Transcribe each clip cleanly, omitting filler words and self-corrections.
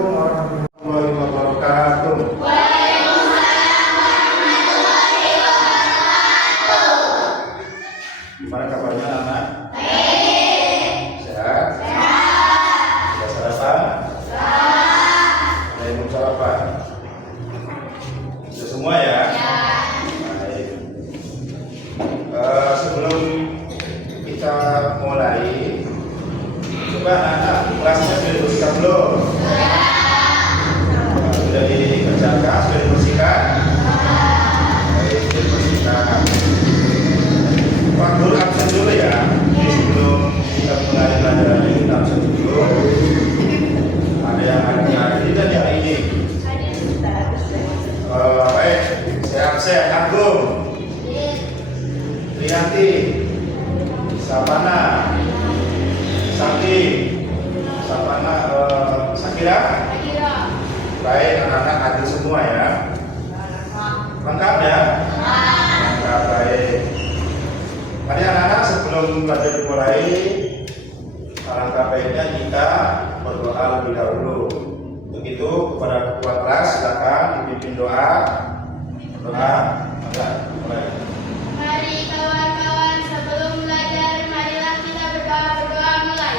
Assalamualaikum warahmatullahi wabarakatuh. Gimana kabarnya anak? Sehat? Sudah sarapan? Sudah belum sarapan? Sudah semua ya? Baik. Sebelum kita mulai, coba anak-anak kelasnya sudah dibersihkan belum? Sudah dikerjakan, sudah dibersihkan? Baik, sudah dibersihkan. Pak Guru absen dulu ya. Jadi sebelum kita mulai pelajaran ini, kita absen dulu. Ada yang hadir dan yang ini. Baik, saya absen. Agung, Trianti, Sapana, Sakti, Sapana, Sakira. Baik, anak-anak hadir semua ya. Lengkap ya? Lengkap, baik. Mari anak-anak sebelum belajar dimulai, alangkah baiknya kita berdoa lebih dahulu. Untuk itu kepada ketua kelas silakan dipimpin doa. Doa, mulai. Mari kawan-kawan, sebelum belajar, marilah kita berdoa mulai.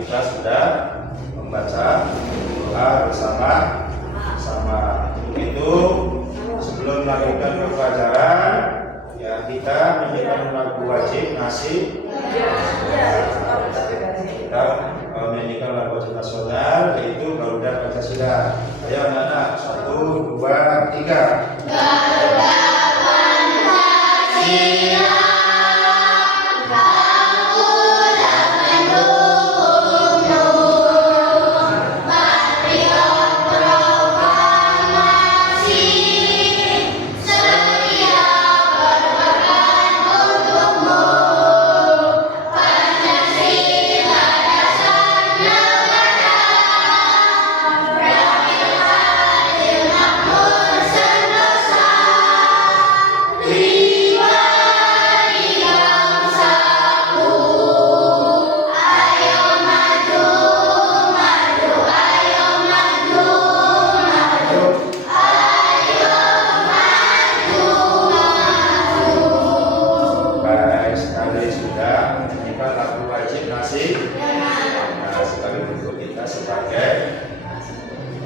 Kita sudah membaca doa bersama-sama. Untuk itu sebelum melakukan pelajaran ya kita menyanyikan lagu wajib kita menyanyikan lagu wajib nasional yaitu Garuda Pancasila. Ayo anak-anak, 1, 2, 3. Garuda Pancasila.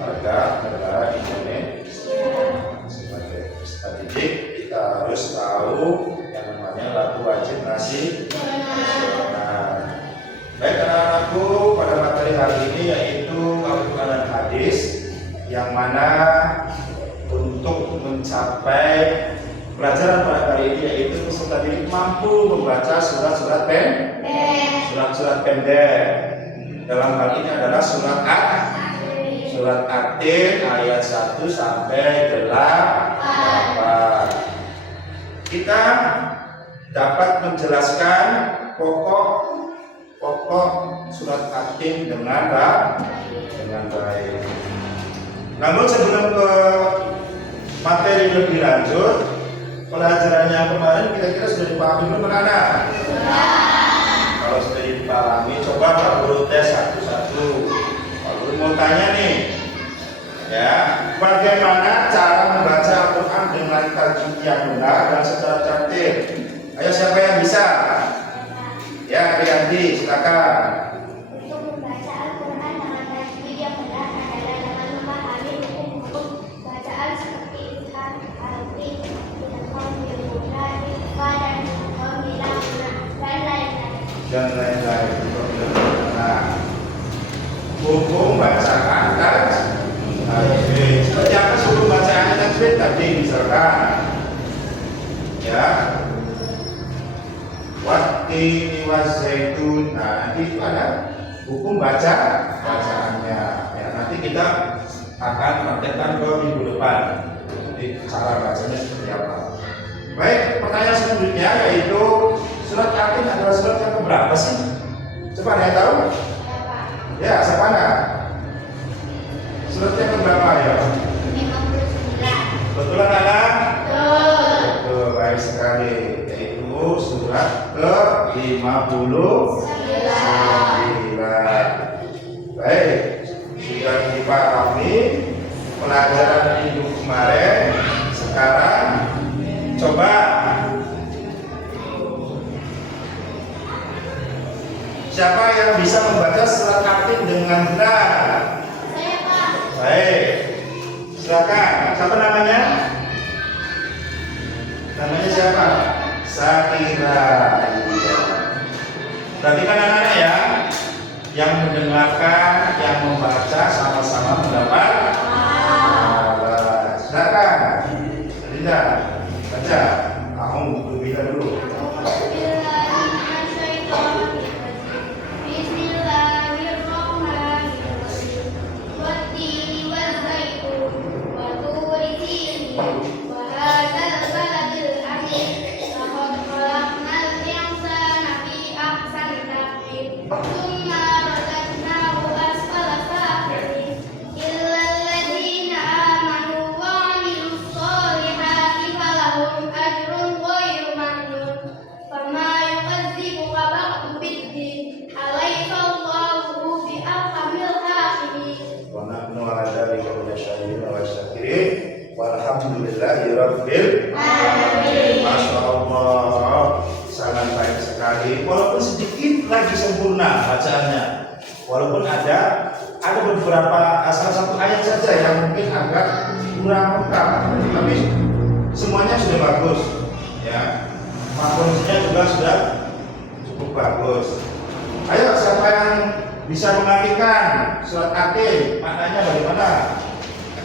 Warga negara Indonesia sebagai peserta didik, kita harus tahu masih benar. Baik anak-anakku, pada materi hari ini yaitu Al-Quran dan Hadis, yang mana untuk mencapai pelajaran pada hari ini yaitu peserta didik mampu membaca surat-surat pendek. Dalam hal ini adalah surat At-Tin ayat 1 sampai 8. Kita dapat menjelaskan pokok surat At-Tin dengan baik. Namun sebelum ke materi lebih lanjut, pelajarannya kemarin kira-kira sudah dipahami belum anak-anak? Kalau sudah dipahami, coba Pak Guru tes satu-satu. Pak Guru mau tanya nih, ya, bagaimana cara membaca Al-Quran dengan tajwid yang benar dan secara cantik? Ayo siapa yang bisa? Ya, Rianti, silakan. Untuk membaca Al-Quran dengan tajwid yang benar adalah dengan memahami hukum-hukum bacaan seperti izhar, al-qid, ilham, ilmuha, ikhfa, dan ilhamuna, dan lain-lain. Nah, hukum bacaan tajwid. Seperti apa sih hukum bacaan tajwid tadi? Misalkan, ya, Wattini wazaitun. Nah, nanti itu ada hukum bacaannya. Ya, nanti kita akan praktekkan ke minggu depan. Jadi cara bacanya seperti apa? Baik, pertanyaan selanjutnya yaitu surat At-Tin adalah surat yang keberapa sih? Coba ada yang tahu? Ya, siapa anda? Surat yang keberapa ya? 59. Betul anak? Betul. Betul, baik sekali. Surat ke-59. Baik, sudah dipahami pelajaran minggu kemarin. Sekarang coba siapa yang bisa membaca surat At-Tin dengan benar? Saya, Pak. Baik, silakan. Siapa namanya? Namanya siapa? Sakira. Berarti kan anak-anak ya, yang mendengarkan, yang membaca sama-sama mendapat pahala. Silakan, Linda, baca. Kamu berbeda dulu. Alhamdulillahirabbil alamin. Masya Allah, sangat baik sekali. Walaupun sedikit lagi sempurna bacaannya, walaupun ada beberapa salah satu ayat saja yang mungkin agak kurang lengkap, tapi semuanya sudah bagus. Ya, maksudnya juga sudah cukup bagus. Ayo, siapa yang bisa mengartikan surat At-Tin? Maknanya bagaimana?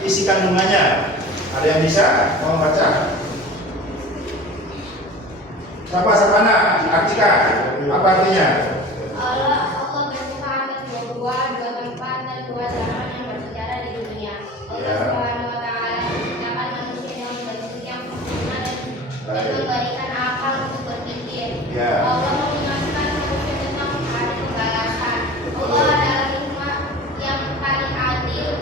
Isi kandungannya. Ada yang bisa mau baca? Siapa nak? Artikan. Apa artinya? Allah berfirman atas dua tempat dan dua zaman yang bersejarah di dunia. Allah Subhanahu wa Ta'ala menciptakan manusia yang berbentuk yang sempurna dan memberikan akal untuk berpikir. Allah mengingatkan manusia tentang hari pembalasan. Allah adalah hikmah yang paling adil,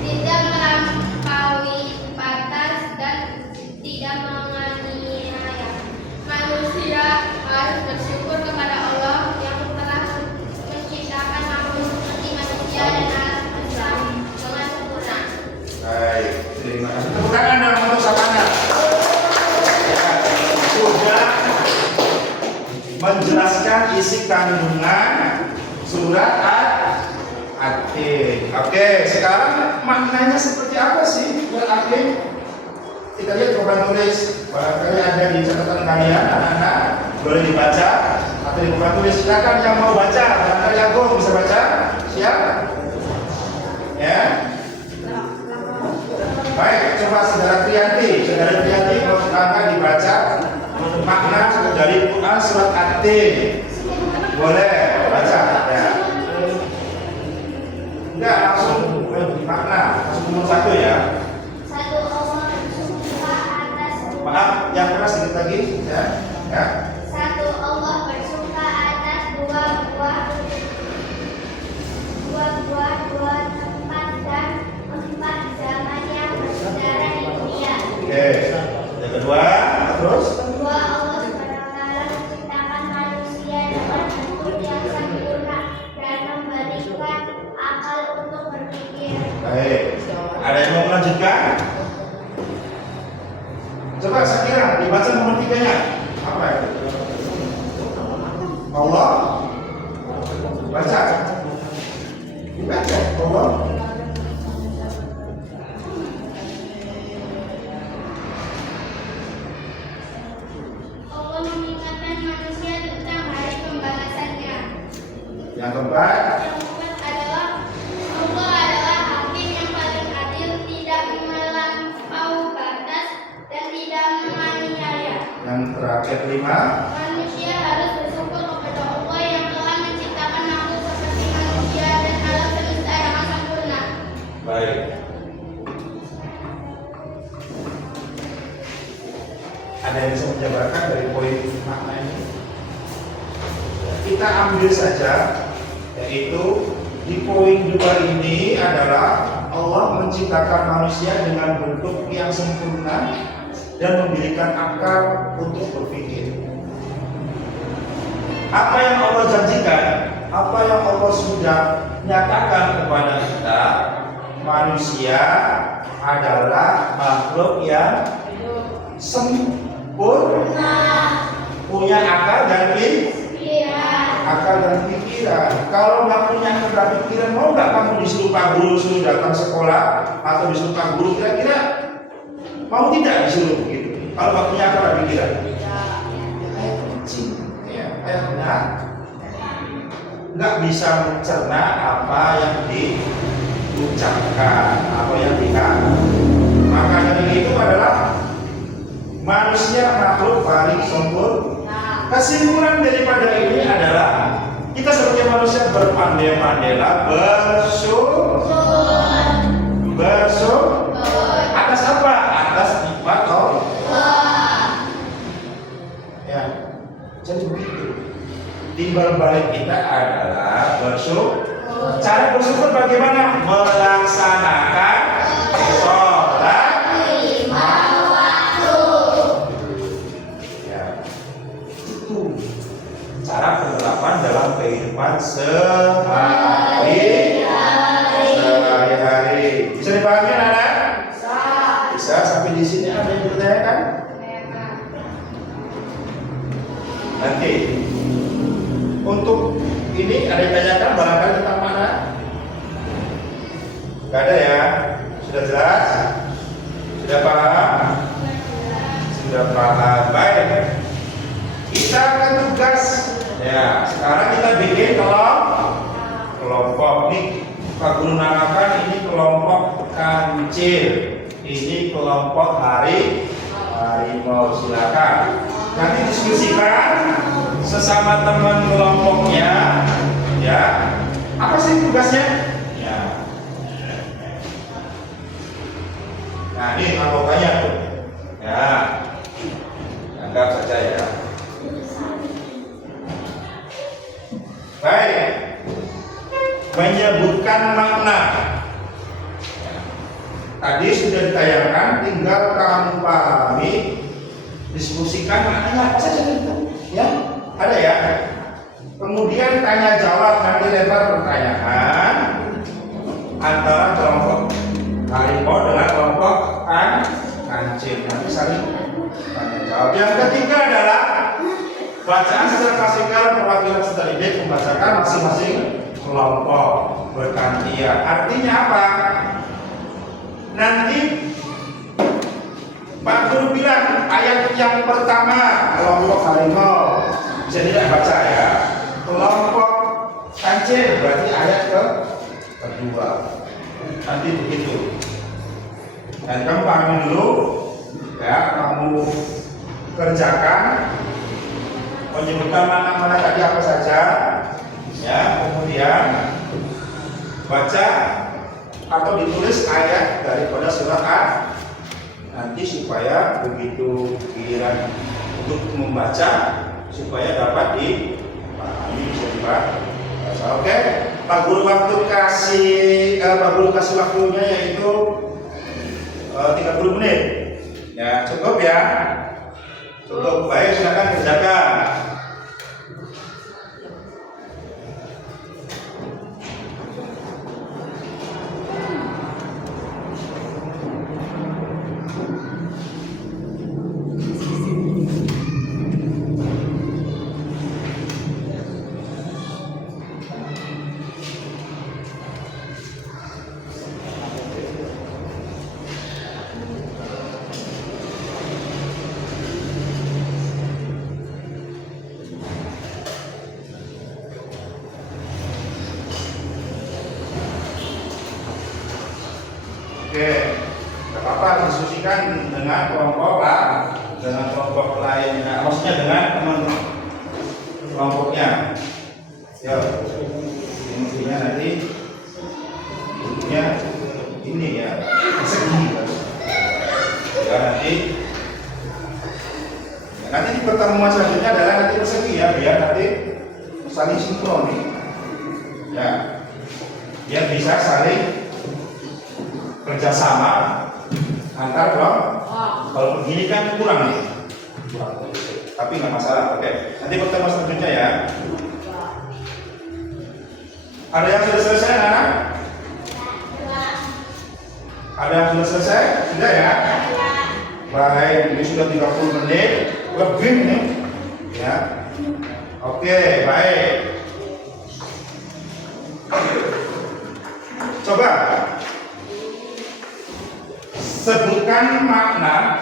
tidak melampaui batas dan tidak menganiaya. Manusia harus bersyukur kepada Allah yang telah menciptakan makhluk seperti manusia dan alat bersama dengan sempurna. Baik, terima kasih. Tepuk tangan dong untuk Sapana. Sudah menjelaskan isi kandungan surat At-Tin. Oke, sekarang maknanya seperti apa sih surat At-Tin? Kita lihat papan tulis. Barangkali ada di catatan kalian, anak-anak boleh dibaca atau di papan tulis. Silakan yang mau baca. Barangkali aku bisa baca. Siap? Ya. Baik, coba saudara Trianti. Saudara Trianti akan dibaca makna dari Quran surat At-Tin. Boleh baca. Ya. Enggak langsung makna, langsung nomor 1 ya. Satu, Allah bersumpah atas. Maaf, yang keras sedikit lagi ya. Ya. Satu, Allah bersumpah atas dua tempat dan 4 zaman yang bersejarah di dunia. Oke. Yang kedua, terus. Kedua, Allah SWT menciptakan manusia dengan bentuk yang sempurna dan memberikan akal untuk berpikir. Baik. Ada yang mau melanjutkan? Coba Sakira dibaca nomor 3-nya. Apa itu? Allah. Baca. Dibaca. Allah. Allah mengingatkan manusia tentang hari pembalasannya. Yang keempat. Yang keempat adalah Allah adalah hakim yang paling adil, tidak melampaui batas dan tidak menganiaya. Yang terakhir 5. Manusia harus bersyukur kepada Allah yang telah menciptakan makhluk seperti manusia dan alam semesta dengan sempurna. Baik. Ada yang bisa menjabarkan dari poin makna ini? Kita ambil saja, yaitu di poin 2 ini adalah Allah menciptakan manusia dengan bentuk yang sempurna dan memberikan akal untuk berpikir. Apa yang Allah janjikan, apa yang Allah sudah nyatakan kepada kita, manusia adalah makhluk yang sempurna, punya akal dan pikiran. Kalau nggak punya akal dan pikiran, mau nggak kamu disuruh Pak Guru suruh datang sekolah atau disuruh Pak Guru, kira-kira mau tidak disuruh begitu? Kalau nggak punya akal dan pikiran, kayak kucing, ya, kayak benar, nggak bisa mencerna apa yang diucapkan, apa yang dikatakan. Maka dari itu adalah manusia makhluk paling sempurna. Kesimpulan daripada ini adalah kita sebagai manusia berpandai-pandailah bersyukur atas apa? Atas nikmat Allah. Ya, jadi begitu. Timbal balik kita adalah bersyukur. Cara bersyukur bagaimana? Melaksanakan sholat. Cara penerapan dalam kehidupan sehari-hari. Bisa dipahami anak? Bisa. Sampai di sini ada yang bertanyakan? Nanti untuk ini ada yang tanyakan barangkali tentang mana? Gak ada ya? Sudah jelas? Sudah paham? Sudah paham. Baik. Kita akan tugas. Ya, sekarang kita bikin kelompok. Nih, Pak Guru namakan ini kelompok kancil. Ini kelompok harimau. Silakan. Nanti diskusikan sesama teman kelompoknya. Ya, apa sih tugasnya? Ya. Nah, ini kelompoknya tuh. Ya, anggap saja ya. Baik, menyebutkan makna. Tadi sudah ditayangkan, tinggal kamu pahami, diskusikan maknanya apa saja itu. Ya, ada ya. Kemudian tanya jawab, nanti lempar pertanyaan antara kelompok harimau dengan kelompok kancil. Nanti saling tanya jawab. Yang ketiga adalah bacaan secara klasikal, perwakilan secara ide membacakan masing-masing kelompok bergantian. Artinya apa? Nanti Pak Guru bilang ayat yang pertama kelompok harimau bisa tidak baca ya. Kelompok kancil berarti ayat kedua. Nanti begitu. Dan kamu pahami dulu ya, kamu kerjakan menyebutkan mana-mana tadi apa saja ya, kemudian baca atau ditulis ayat daripada surat nanti supaya begitu giliran untuk membaca supaya dapat dipahami, bisa dibaca. Oke, Pak Guru kasih waktunya yaitu 30 menit. Ya, cukup ya. Cukup. Baik, silakan kerjakan. Oke, tidak apa-apa diskusikan dengan kelompok lain, nah, maksudnya dengan teman kelompoknya. Ya, mestinya nanti bentuknya ini ya, persegi. Ya nanti di pertemuan selanjutnya adalah nanti persegi ya, biar nanti saling sinkron nih. Ya, biar bisa saling kerjasama antar kelompok. Kalau begini kan kurang nih, tapi nggak masalah. Oke, nanti pertemuan selanjutnya ya. Ada yang sudah selesai, anak? Ada yang sudah selesai? Sudah ya? Baik, ini sudah 30 menit lebih nih, ya. Oke, baik. Coba sebutkan makna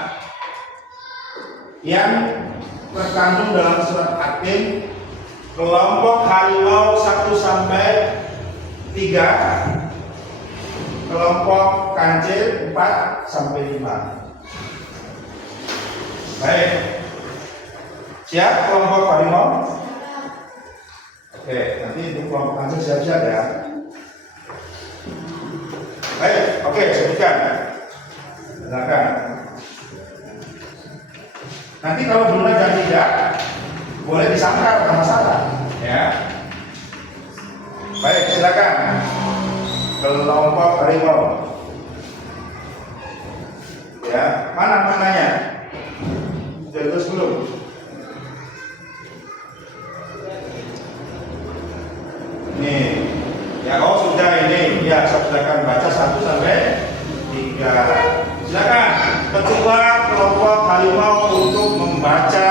yang terkandung dalam surat At-Tin kelompok harimau 1 sampai 3, kelompok kancil 4 sampai 5. Baik. Siap kelompok harimau? Oke, nanti untuk kelompok kancil siap-siap ya. Baik, oke, sebutkan. Silakan. Nanti kalau benar dan tidak boleh disangkal, tidak masalah, ya. Baik, silakan. Kelompok harimau. Ya, mana maknanya? Sudah terus belum? Nih, ya sudah ini, ya silakan baca 1 sampai 3. Silakan ketua kelompok harimau untuk membaca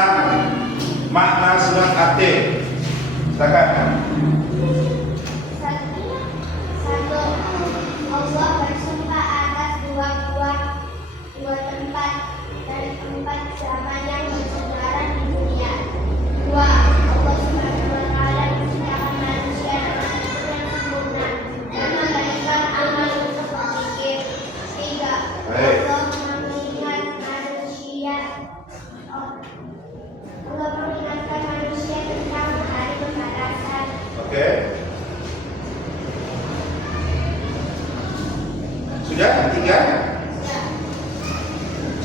makna surat At-Tin. Silakan. 1. Allah bersumpah atas dua tempat dan tempat zaman yang bersejarah di dunia. 2. Allah Subhanahu wa Ta'ala menciptakan manusia dengan yang sempurna dan memberikan amal untuk berpikir. 3. Allah mengingatkan manusia tentang hari pembalasan. Oke. Sudah 3?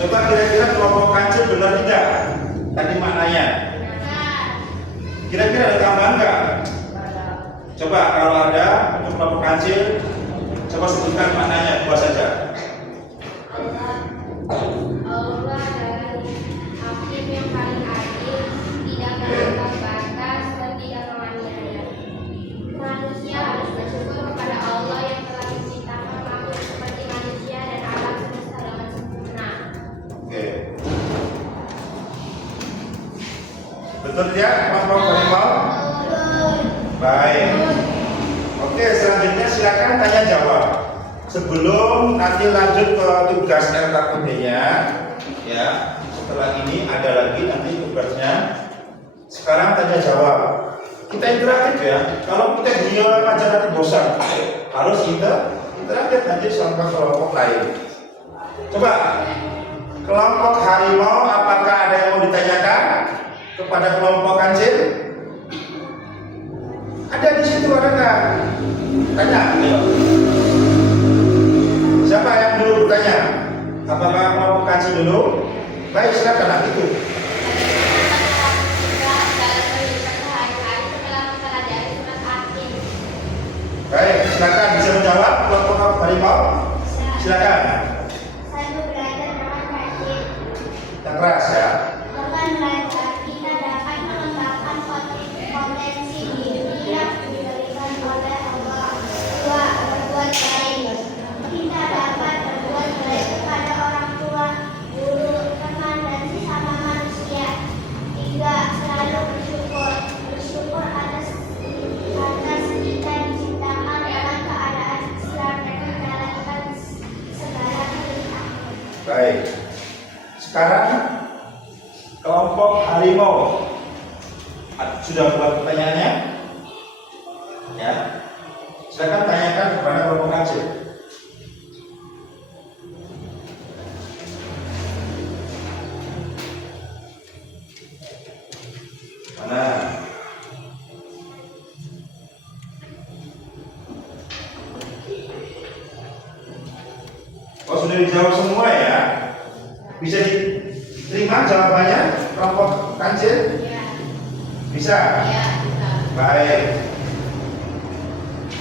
Coba kira-kira kelompok kancil benar tidak tadi maknanya? Kira-kira ada tambahan nggak? Coba kalau ada untuk kelompok kancil, coba sebutkan maknanya 2 saja. Allah adalah hakim yang paling adil, tidak melampaui batas dan tidak menganiaya. Manusia harus bersyukur kepada Allah yang telah menciptakan makhluk seperti manusia dan alam semesta dengan sempurna. Oke. Betul ya, kelompok harimau? Baik. Oke, selanjutnya silakan tanya jawab. Sebelum nanti lanjut ke tugas LKPD-nya, ya. Setelah ini ada lagi nanti tugasnya. Sekarang tanya jawab. Kita interaktif ya. Kalau kita video aja nanti bosan. Harus kita interaktif nanti sama kelompok lain. Coba kelompok harimau, apakah ada yang mau ditanyakan kepada kelompok kancil? Ada di situ, ada nggak? Tanya. Ayo. Siapa yang dulu bertanya? Apakah kelompok kancil dulu? Baik, silakan. Nah, itu. Baik, silakan bisa menjawab kelompok harimau. Silakan. Saya belajar dengan kancil. Yang keras ya. Dengan belajar kita dapat mengembangkan potensi diri yang diberikan oleh Allah. Dua, berbuat baik. Kita dapat berbuat baik kepada orang tua, guru, teman, dan sesama manusia. Tiga, selalu bersyukur. Bersyukur atas kita diciptakan dalam keadaan Islam dan menjalankan segala perintah. Baik. Sekarang kelompok harimau sudah buat pertanyaannya? Ya. Silakan tanyakan kepada kelompok kancil. Mana? Oh, sudah dijawab semua ya? Bisa diterima jawabannya kelompok kancil? Bisa? Baik.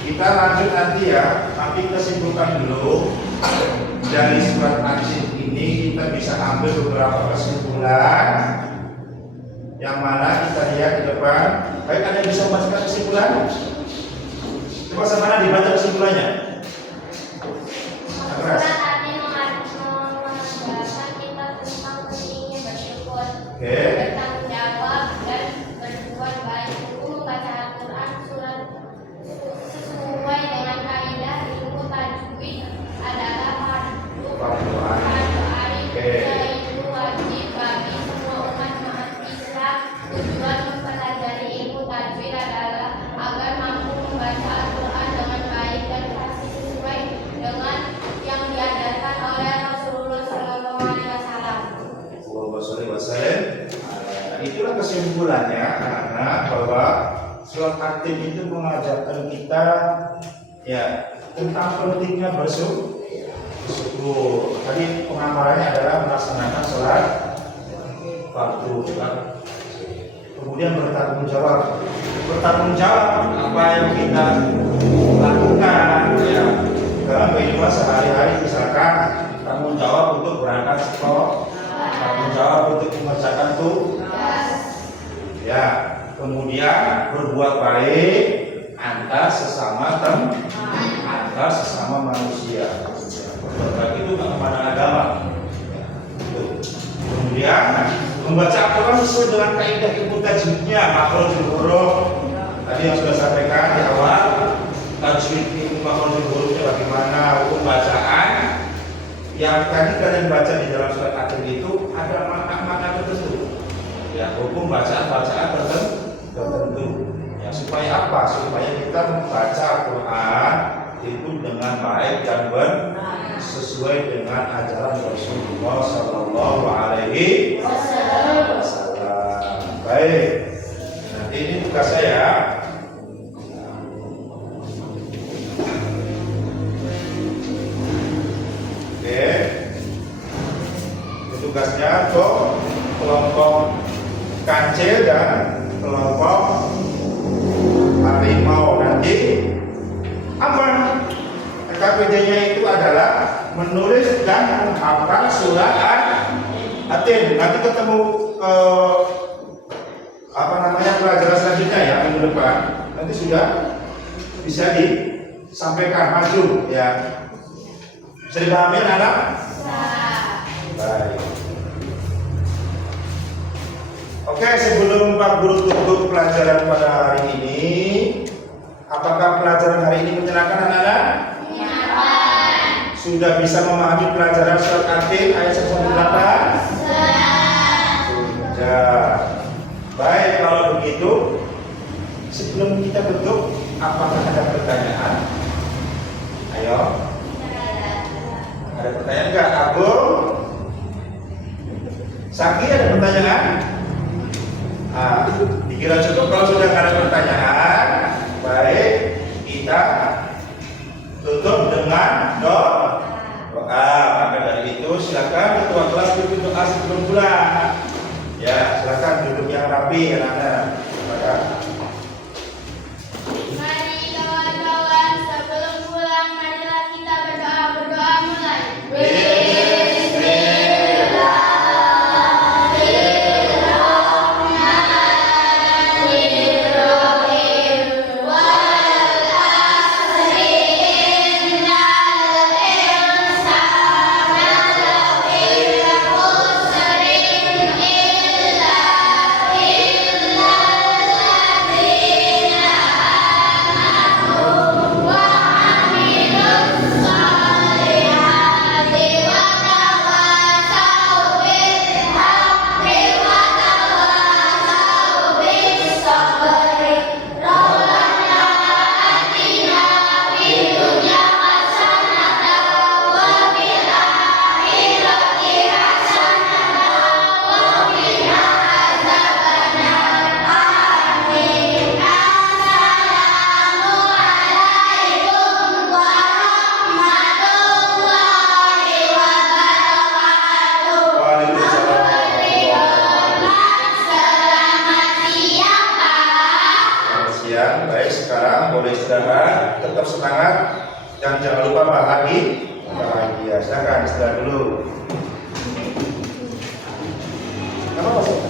Kita lanjut nanti ya. Tapi kita simpulkan dulu. Dari surat An-Nisa ini kita bisa ambil beberapa kesimpulan. Yang mana kita lihat di depan. Baik, ada yang bisa membaca kesimpulan? Coba sama dibaca kesimpulannya. Keras. Oke. Bertanggung jawab dan berbuat baik. Membaca Al-Quran surat sesuai dengan kaidah ilmu tajwid adalah fardu ain, yaitu wajib bagi semua umat Islam. Tujuan mempelajari ilmu tajwid adalah agar mampu membaca Al-Quran dengan baik dan pasti sesuai dengan yang diajarkan oleh Rasulullah SAW. Itulah kesimpulannya anak-anak, bahwa surat aktif itu mengajarkan kita ya tentang pentingnya bersyukur. Tadi pengamalannya adalah melaksanakan sholat fardu. Kemudian bertanggung jawab apa yang kita lakukan ya dalam kehidupan sehari-hari. Misalkan tanggung jawab untuk berangkat sekolah, tanggung jawab untuk mengerjakan tugas. Ya, kemudian berbuat baik antar sesama manusia. Berbagi itu kepada agama. Ya, itu. Kemudian membaca Al-Quran sesuai dengan kaidah ilmu tajwidnya, makhrajul huruf. Tadi yang sudah sampaikan di awal, tajwid ilmu makhrajul hurufnya bagaimana, hukum bacaan. Yang tadi kalian baca di dalam surat At-Taubah itu ada makna-makna tertentu. Ya, hukum bacaan tertentu. Ya, supaya apa? Supaya kita membaca Al-Quran itu dengan baik dan benar sesuai dengan ajaran Rasulullah Sallallahu Alaihi Wasallam. Baik. Nanti ini tugas saya. Oke. Tugasnya untuk kelompok kancil dan kelompok harimau. Nanti apa? KPD-nya itu adalah menulis dan menghafal surat At-Tin. Nanti ketemu pelajaran selanjutnya ya minggu depan. Nanti sudah bisa disampaikan maju ya. Bisa dipahami anak? Baik. Oke, sebelum Pak Guru tutup pelajaran pada hari ini, apakah pelajaran hari ini menyenangkan anak-anak? Sudah bisa memahami pelajaran surat At-Tin ayat 108? Ya, baik kalau begitu. Sebelum kita tutup, apakah ada pertanyaan? Ayo. Ada pertanyaan nggak? Agung? Saki ada pertanyaan? Dikira cukup kalau sudah nggak ada pertanyaan. Baik, kita tutup dengan doa. Maka dari itu silakan ketua kelas duduk doa sebelum pulang. Ya, silakan duduk yang rapi anak-anak. Silakan. Mari kawan-kawan, sebelum pulang, marilah kita berdoa. Berdoa mulai. Baik, sekarang boleh istirahat, tetap semangat dan jangan lupa bahagia. Silakan istirahat dulu. Apa maksudnya?